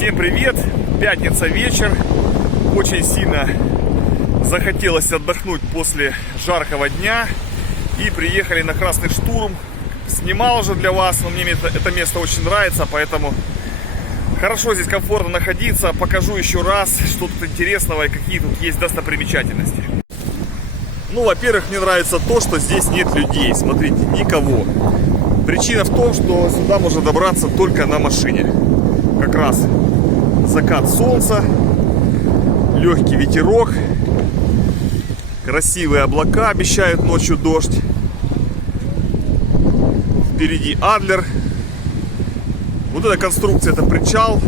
Всем привет! Пятница вечер. Очень сильно захотелось отдохнуть после жаркого дня. И приехали на Красный Штурм. Снимал уже для вас, но мне это место очень нравится, поэтому хорошо здесь комфортно находиться. Покажу еще раз, что тут интересного и какие тут есть достопримечательности. Ну, во-первых, мне нравится то, что здесь нет людей. Смотрите, никого. Причина в том, что сюда можно добраться только на машине. Как раз закат солнца, легкий ветерок, красивые облака, обещают ночью дождь. Впереди Адлер. Вот эта конструкция, это причал.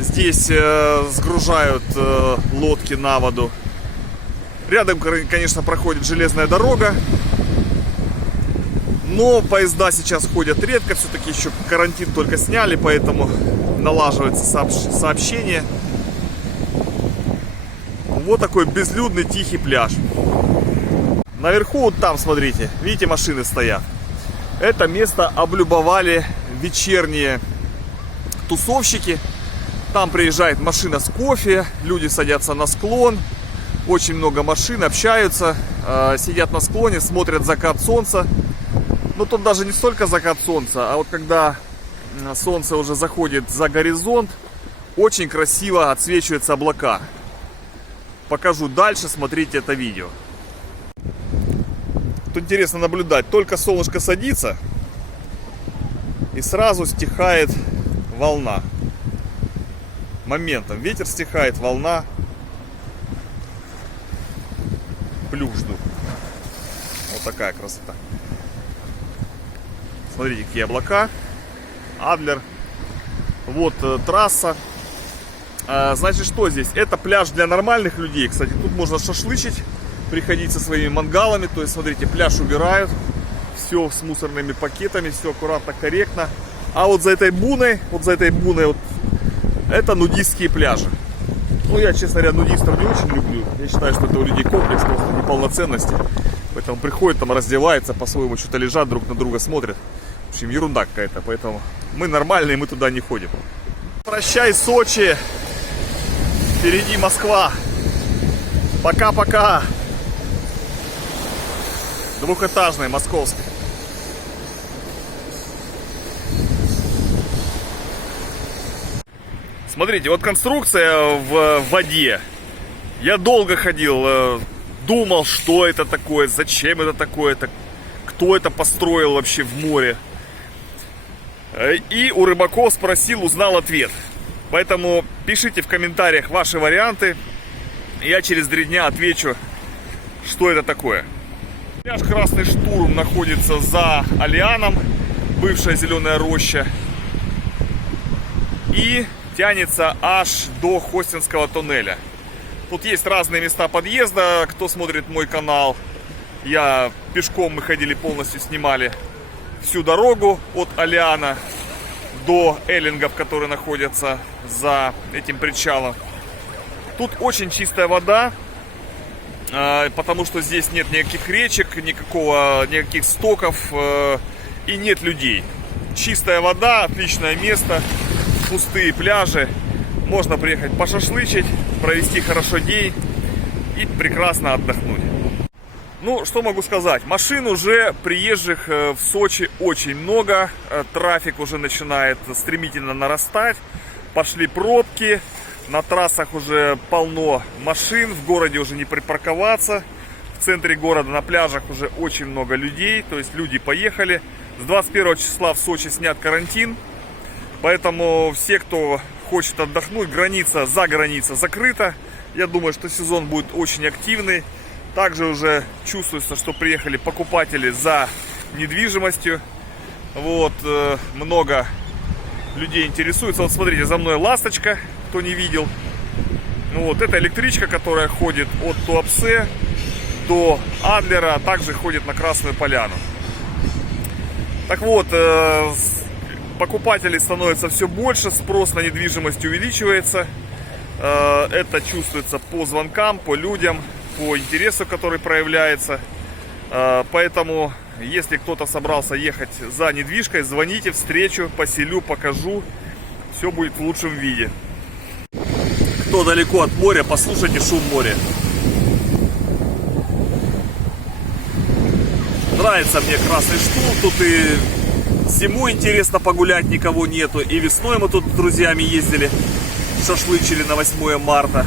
Здесь сгружают лодки на воду. Рядом, конечно, проходит железная дорога. Но поезда сейчас ходят редко. Все-таки еще карантин только сняли, поэтому налаживается сообщение. Вот такой безлюдный тихий пляж. Наверху, вот там, смотрите, видите, машины стоят. Это место облюбовали вечерние тусовщики. Там приезжает машина с кофе, люди садятся на склон. Очень много машин, общаются, сидят на склоне, смотрят закат солнца. Но тут даже не столько закат солнца, а вот когда солнце уже заходит за горизонт, очень красиво отсвечиваются облака. Покажу дальше, смотрите это видео. Тут интересно наблюдать, только солнышко садится, и сразу стихает волна. Моментом ветер стихает, волна. Плюх жду. Вот такая красота. Смотрите, какие облака. Адлер. Вот трасса. Значит, что здесь? Это пляж для нормальных людей. Кстати, тут можно шашлычить, приходить со своими мангалами. То есть, смотрите, пляж убирают. Все с мусорными пакетами, все аккуратно, корректно. А вот за этой буной, вот это нудистские пляжи. Ну, я, честно говоря, нудистов не очень люблю. Я считаю, что это у людей комплекс просто неполноценности. Поэтому приходят, там раздеваются, по-своему что-то лежат, друг на друга смотрят. В общем, ерунда какая-то. Поэтому мы нормальные, мы туда не ходим. Прощай, Сочи. Впереди Москва. Пока-пока. Двухэтажная, московская. Смотрите, вот конструкция в воде. Я долго ходил, думал, что это такое, зачем это такое, кто это построил вообще в море. И у рыбаков спросил, узнал ответ. Поэтому пишите в комментариях ваши варианты. Я через 3 дня отвечу, что это такое. Пляж Красный Штурм находится за Алианом, бывшая зеленая роща. И тянется аж до Хостинского туннеля. Тут есть разные места подъезда. Кто смотрит мой канал, пешком мы ходили, полностью снимали всю дорогу от Алиана до эллингов, которые находятся за этим причалом. Тут очень чистая вода, потому что здесь нет никаких речек, никаких стоков и нет людей. Чистая вода, отличное место, пустые пляжи. Можно приехать пошашлычить, провести хорошо день и прекрасно отдохнуть. Ну, что могу сказать? Машин уже приезжих в Сочи очень много. Трафик уже начинает стремительно нарастать. Пошли пробки. На трассах уже полно машин. В городе уже не припарковаться. В центре города на пляжах уже очень много людей. То есть люди поехали. С 21 числа в Сочи снят карантин. Поэтому все, кто хочет отдохнуть, за граница закрыта. Я думаю, что сезон будет очень активный. Также уже чувствуется, что приехали покупатели за недвижимостью. Вот, много людей интересуется. Вот смотрите, за мной ласточка, кто не видел. Ну, вот, это электричка, которая ходит от Туапсе до Адлера, а также ходит на Красную Поляну. Так вот, покупателей становится все больше, спрос на недвижимость увеличивается. Это чувствуется по звонкам, по людям, по интересу, который проявляется. Поэтому, если кто-то собрался ехать за недвижкой, звоните, встречу, поселю, покажу. Все будет в лучшем виде. Кто далеко от моря, послушайте шум моря. Нравится мне Красный Штурм. Тут и зимой интересно погулять, никого нету. И весной мы тут с друзьями ездили, шашлычили на 8 марта.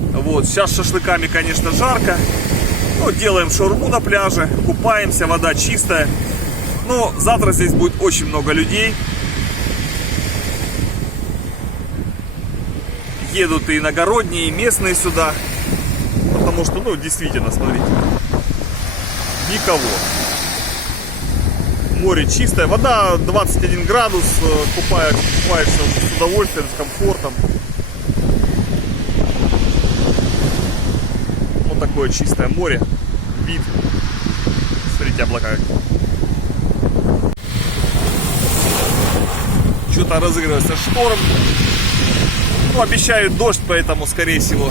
Вот, сейчас с шашлыками, конечно, жарко. Ну, делаем шаурму на пляже, купаемся, вода чистая. Но завтра здесь будет очень много людей. Едут и иногородние, и местные сюда. Потому что, ну, действительно, смотрите, никого. Море чистое, вода 21 градус, купаешься с удовольствием, с комфортом. Вот такое чистое море, вид. Смотрите, облака. Что-то разыгрывается шторм. Ну, обещают дождь, поэтому, скорее всего,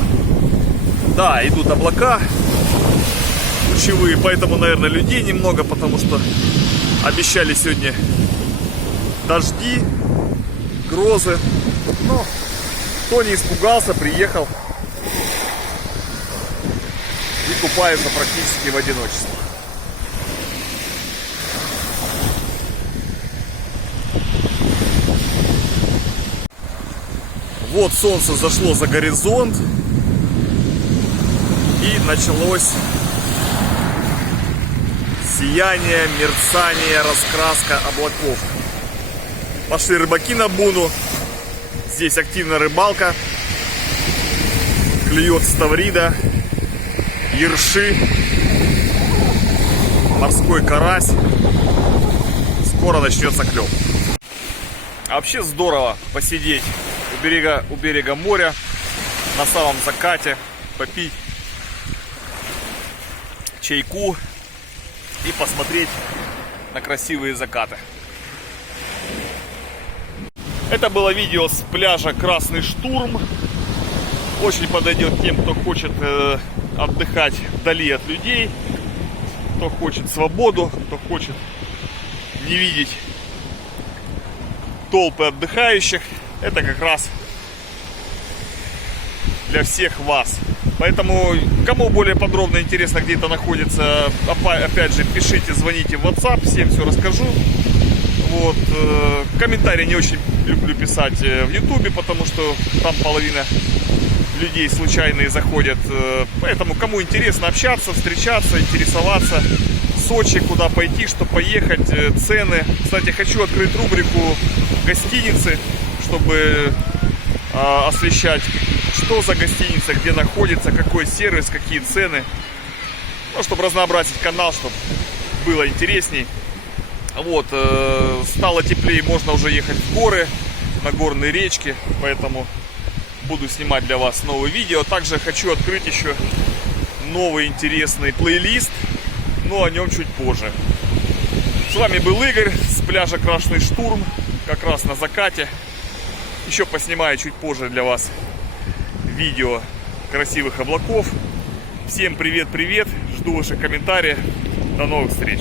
да, идут облака лучевые, поэтому, наверное, людей немного, потому что обещали сегодня дожди, грозы. Но кто не испугался, приехал и купается практически в одиночестве. Вот солнце зашло за горизонт и началось сияние, мерцание, раскраска облаков. Пошли рыбаки на буну. Здесь активная рыбалка. Клюет ставрида, ерши, морской карась. Скоро начнется клев. А вообще здорово посидеть у берега моря на самом закате, попить чайку и посмотреть на красивые закаты. Это было видео с пляжа Красный Штурм. Очень подойдет тем, кто хочет отдыхать вдали от людей, кто хочет свободу, кто хочет не видеть толпы отдыхающих. Это как раз для всех вас. Поэтому, кому более подробно интересно, где это находится, опять же, пишите, звоните в WhatsApp, всем все расскажу. Вот. Комментарии не очень люблю писать в YouTube, потому что там половина людей случайные заходят. Поэтому, кому интересно общаться, встречаться, интересоваться, Сочи, куда пойти, что поехать, цены. Кстати, хочу открыть рубрику гостиницы, чтобы освещать, что за гостиница, где находится, какой сервис, какие цены. Ну, чтобы разнообразить канал, чтобы было интересней. Вот, стало теплее, можно уже ехать в горы, на горные речки, поэтому буду снимать для вас новые видео. Также хочу открыть еще новый интересный плейлист, но о нем чуть позже. С вами был Игорь с пляжа Красный Штурм, как раз на закате. Еще поснимаю чуть позже для вас видео красивых облаков. Всем привет-привет, жду ваших комментариев. До новых встреч.